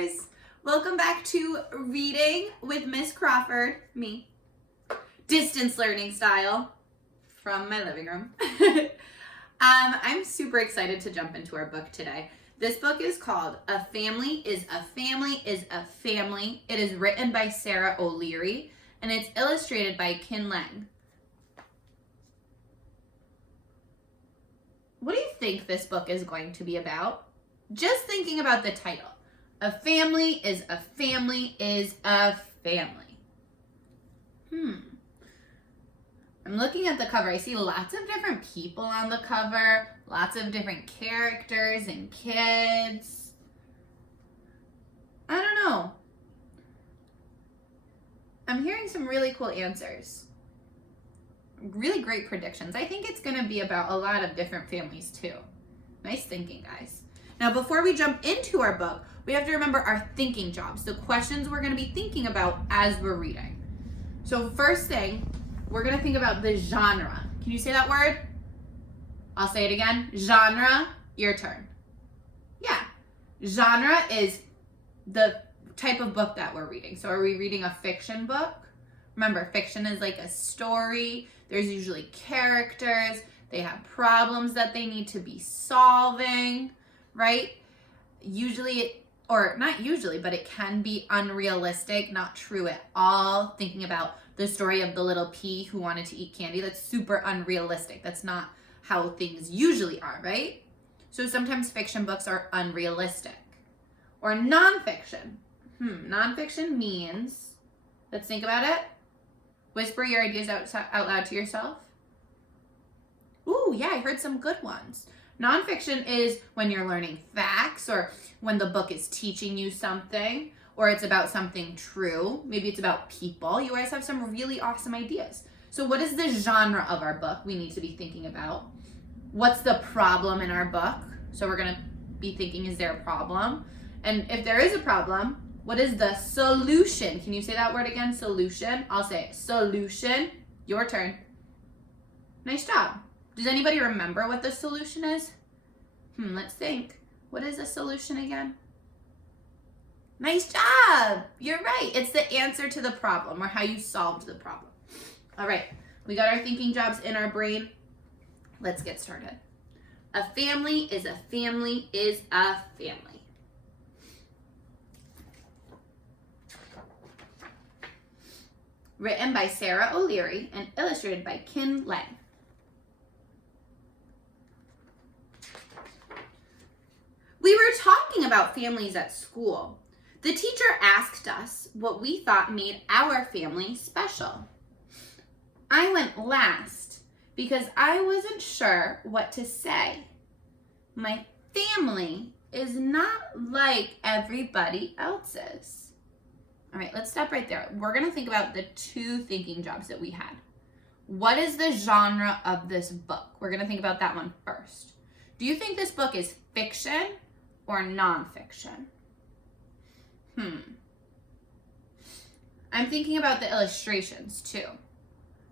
readers. Welcome back to Reading with Miss Crawford, me, distance learning style from my living room. I'm super excited to jump into our book today. This book is called A Family is a Family is a Family. It is written by Sara O'Leary and it's illustrated by Qin Leng. What do you think this book is going to be about? Just thinking about the title. A family is a family is a family. I'm looking at the cover. I see lots of different people on the cover, lots of different characters and kids. I don't know. I'm hearing some really cool answers. Really great predictions. I think it's going to be about a lot of different families too. Nice thinking, guys. Now, before we jump into our book, we have to remember our thinking jobs, the questions we're going to be thinking about as we're reading. So first thing, we're going to think about the genre. Can you say that word? I'll say it again. Genre, your turn. Yeah. Genre is the type of book that we're reading. So are we reading a fiction book? Remember, fiction is like a story. There's usually characters. They have problems that they need to be solving, right? Usually, or not usually, but it can be unrealistic, not true at all. Thinking about the story of the little pea who wanted to eat candy, that's super unrealistic. That's not how things usually are, right? So sometimes fiction books are unrealistic. Or nonfiction. Nonfiction means, let's think about it. Whisper your ideas out loud to yourself. Ooh, yeah, I heard some good ones. Nonfiction is when you're learning facts or when the book is teaching you something or it's about something true. Maybe it's about people. You guys have some really awesome ideas. So what is the genre of our book we need to be thinking about? What's the problem in our book? So we're going to be thinking, is there a problem? And if there is a problem, what is the solution? Can you say that word again? Solution. I'll say it. Solution. Your turn. Nice job. Does anybody remember what the solution is? Let's think. What is a solution again? Nice job. You're right. It's the answer to the problem or how you solved the problem. All right. We got our thinking jobs in our brain. Let's get started. A family is a family is a family. Written by Sara O'Leary and illustrated by Qin Leng. We were talking about families at school. The teacher asked us what we thought made our family special. I went last because I wasn't sure what to say. My family is not like everybody else's. All right, let's stop right there. We're going to think about the two thinking jobs that we had. What is the genre of this book? We're going to think about that one first. Do you think this book is fiction or nonfiction? I'm thinking about the illustrations too.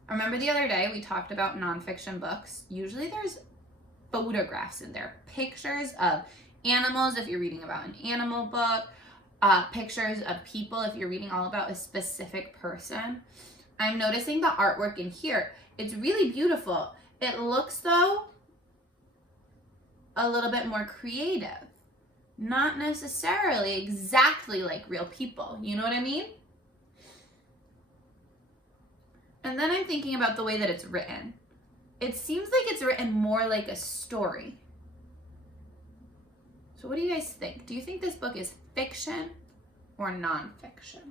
Remember the other day we talked about nonfiction books. Usually there's photographs in there, pictures of animals if you're reading about an animal book, pictures of people if you're reading all about a specific person. I'm noticing the artwork in here. It's really beautiful. It looks though a little bit more creative. Not necessarily exactly like real people. You know what I mean? And then I'm thinking about the way that it's written. It seems like it's written more like a story. So what do you guys think? Do you think this book is fiction or nonfiction?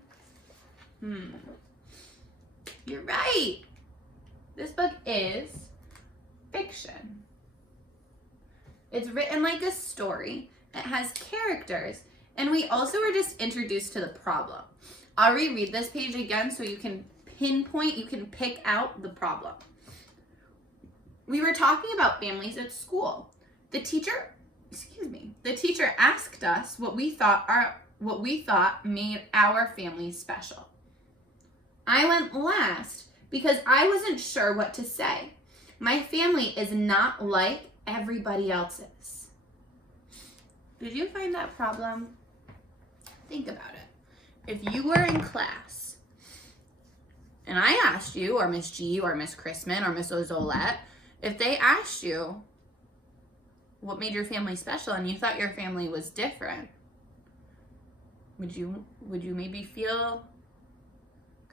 You're right. This book is fiction. It's written like a story. It has characters. And we also were just introduced to the problem. I'll reread this page again so you can pinpoint, you can pick out the problem. We were talking about families at school. The teacher asked us what we thought made our family special. I went last because I wasn't sure what to say. My family is not like everybody else's. Did you find that problem Think about it. If you were in class and I asked you, or Miss G, or Miss Chrisman, or Miss Ozolette, if they asked you what made your family special and you thought your family was different, would you maybe feel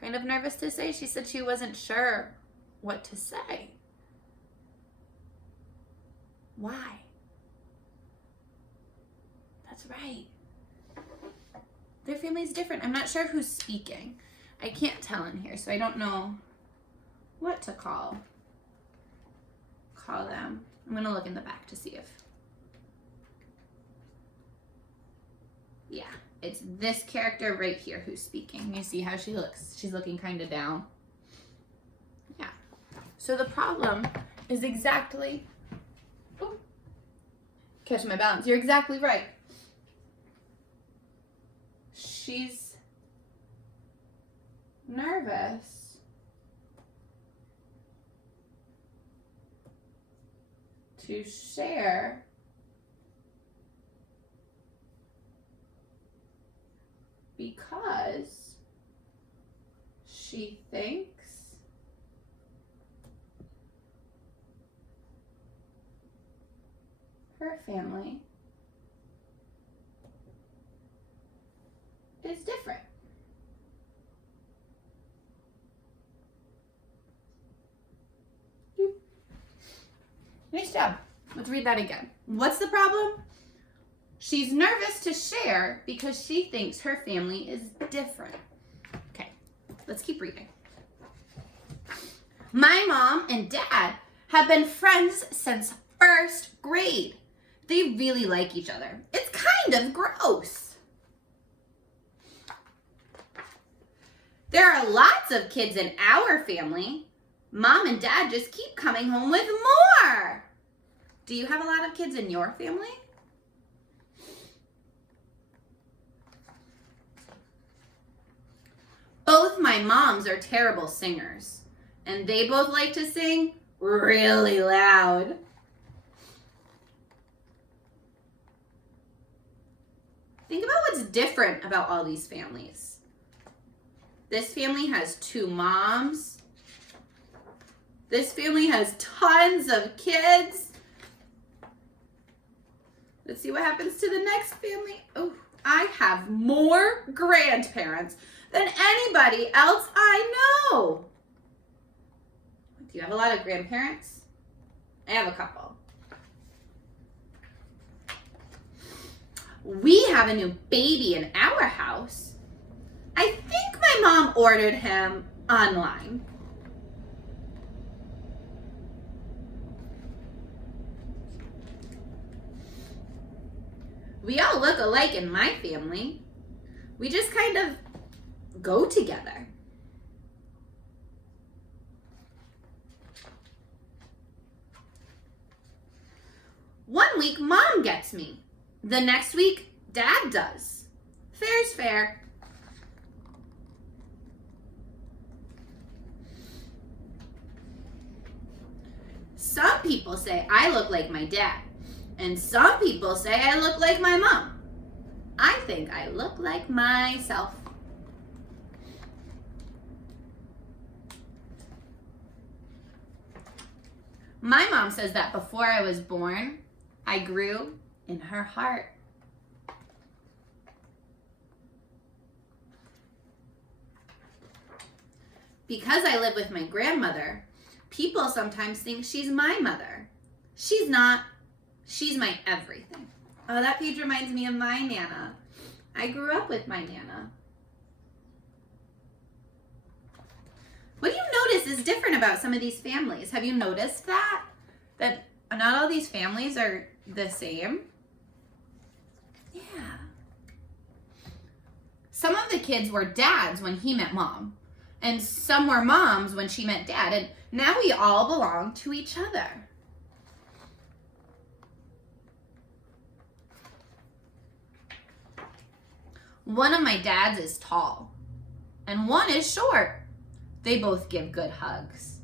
kind of nervous to say? She said she wasn't sure what to say. Why? That's right. Their family's different. I'm not sure who's speaking. I can't tell in here, so I don't know what to call them. I'm going to look in the back to see if... Yeah, it's this character right here who's speaking. You see how she looks? She's looking kind of down. Yeah. So the problem is exactly... Oh, catch my balance. You're exactly right. She's nervous to share because she thinks her family is different. Nice job. Let's read that again. What's the problem? She's nervous to share because she thinks her family is different. Okay, let's keep reading. My mom and dad have been friends since first grade. They really like each other. It's kind of gross. There are lots of kids in our family. Mom and dad just keep coming home with more. Do you have a lot of kids in your family? Both my moms are terrible singers, and they both like to sing really loud. Think about what's different about all these families. This family has 2 moms. This family has tons of kids. Let's see what happens to the next family. Oh, I have more grandparents than anybody else I know. Do you have a lot of grandparents? I have a couple. We have a new baby in our house. I think my mom ordered him online. We all look alike in my family. We just kind of go together. One week, mom gets me. The next week, dad does. Fair's fair. Some people say I look like my dad. And some people say I look like my mom. I think I look like myself. My mom says that before I was born, I grew in her heart. Because I live with my grandmother, people sometimes think she's my mother. She's not. She's my everything. Oh, that page reminds me of my Nana. I grew up with my Nana. What do you notice is different about some of these families? Have you noticed that? That not all these families are the same? Yeah. Some of the kids were dads when he met mom. And some were moms when she met dad. And now we all belong to each other. One of my dads is tall, and one is short. They both give good hugs.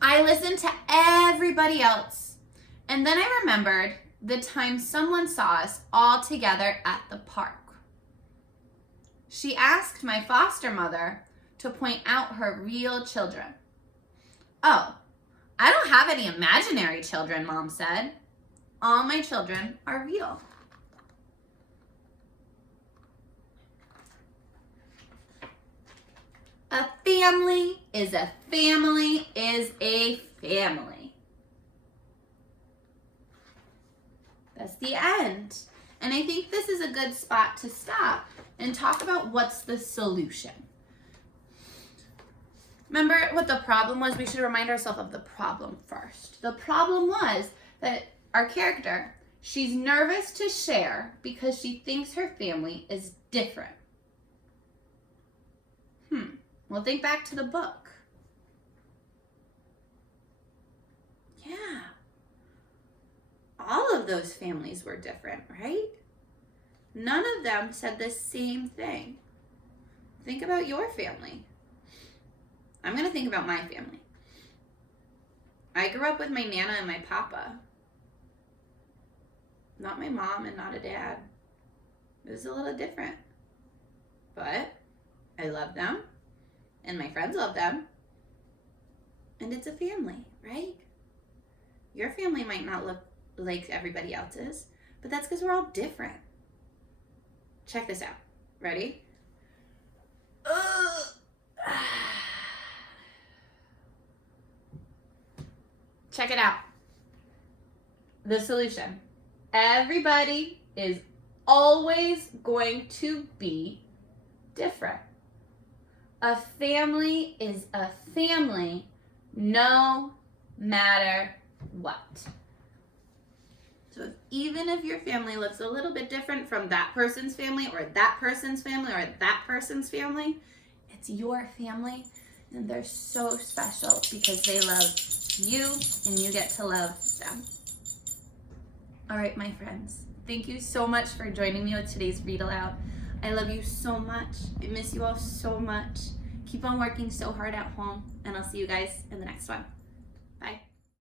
I listen to everybody else, And then I remembered the time someone saw us all together at the park. She asked my foster mother to point out her real children. Oh, I don't have any imaginary children, Mom said. All my children are real. A family is a family is a family. That's the end. And I think this is a good spot to stop and talk about what's the solution. Remember what the problem was? We should remind ourselves of the problem first. The problem was that our character, she's nervous to share because she thinks her family is different. Well, think back to the book. Yeah. All of those families were different, right? None of them said the same thing. Think about your family. I'm going to think about my family. I grew up with my Nana and my Papa. Not my mom and not a dad. It was a little different. But I love them. And my friends love them. And it's a family, right? Your family might not look like everybody else's, but that's because we're all different. Check this out. Ready? Check it out. The solution. Everybody is always going to be different. A family is a family no matter what. So even if your family looks a little bit different from that person's family or that person's family or that person's family, it's your family and they're so special because they love you and you get to love them. All right, my friends, thank you so much for joining me with today's Read Aloud. I love you so much. I miss you all so much. Keep on working so hard at home, and I'll see you guys in the next one.